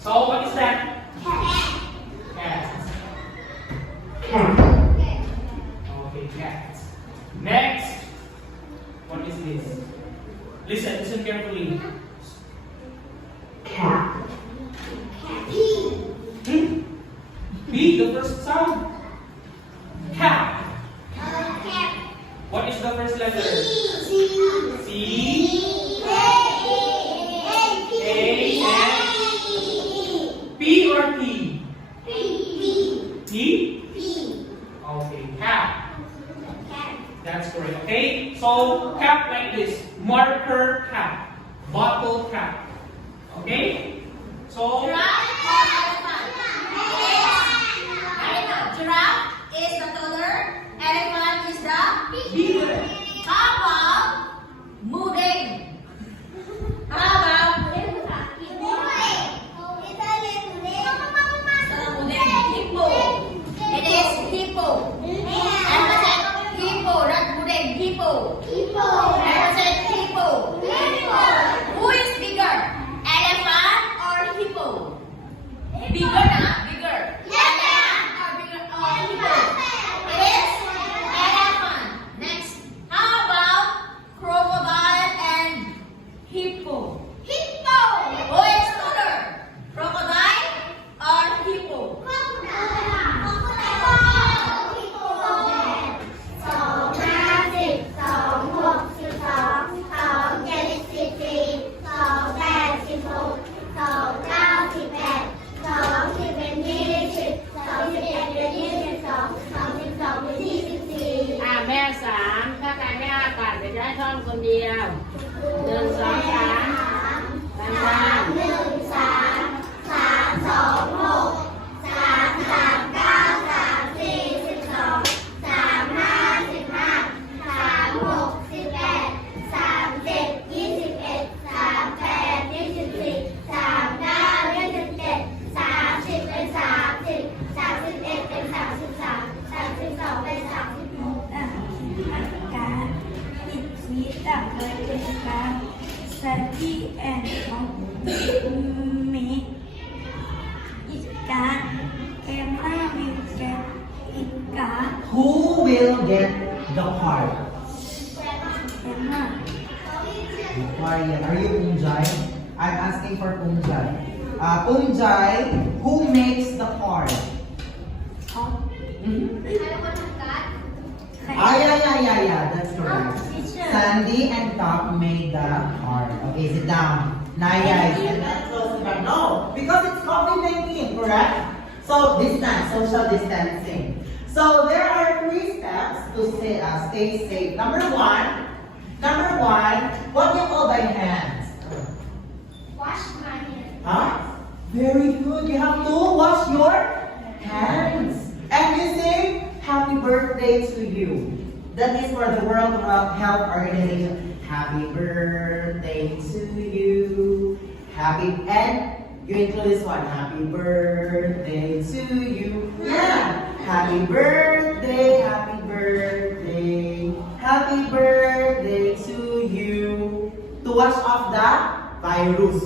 So what is that? Cat. Cat. Okay, cat. Next. What is this? Listen carefully. Cat. B, the first sound. Cat. What is the first letter? C. A. N. P or T? T? Okay, cat. That's correct. Okay, so cap like this. Marker cap. Bottle cap. Okay? So Giraffe is the taller, elephant is the bigger. How about moving? How about hippo? It is hippo. Everyone said hippo, not moving. Hippo. Everyone said hippo. Who is bigger? Elephant or hippo? Bigger, na? Bigger. Elephant or bigger or hippo? It is elephant. Next. How about crocodile and hippo? Who is taller? Crocodile or hippo?แม่สามถ้าใครไม่อาปากจะได้ท่องคนเดียวหนึ่งสองสามตามตามSandy and me it cat Emma will get it cat Who will get the card? Emma Victoria, are you Punjai? I'm asking for Punjai. Punjai, who makes the card? Yeah, that's correct. Sandy and Top made the card. Okay, sit down. Naya is not close enough. No, because it's COVID-19, correct? So distance, social distancing. So there are 3 steps to stay safe. Number one, what do you hold by hands? Wash my hands. Huh? Very good. You have to wash your hands. And you say, happy birthday to you. That is for the World Health Organization. Happy birthday to you. And you include this one. Happy birthday to you. Yeah. Happy birthday, happy birthday. Happy birthday to you. To wash off the virus.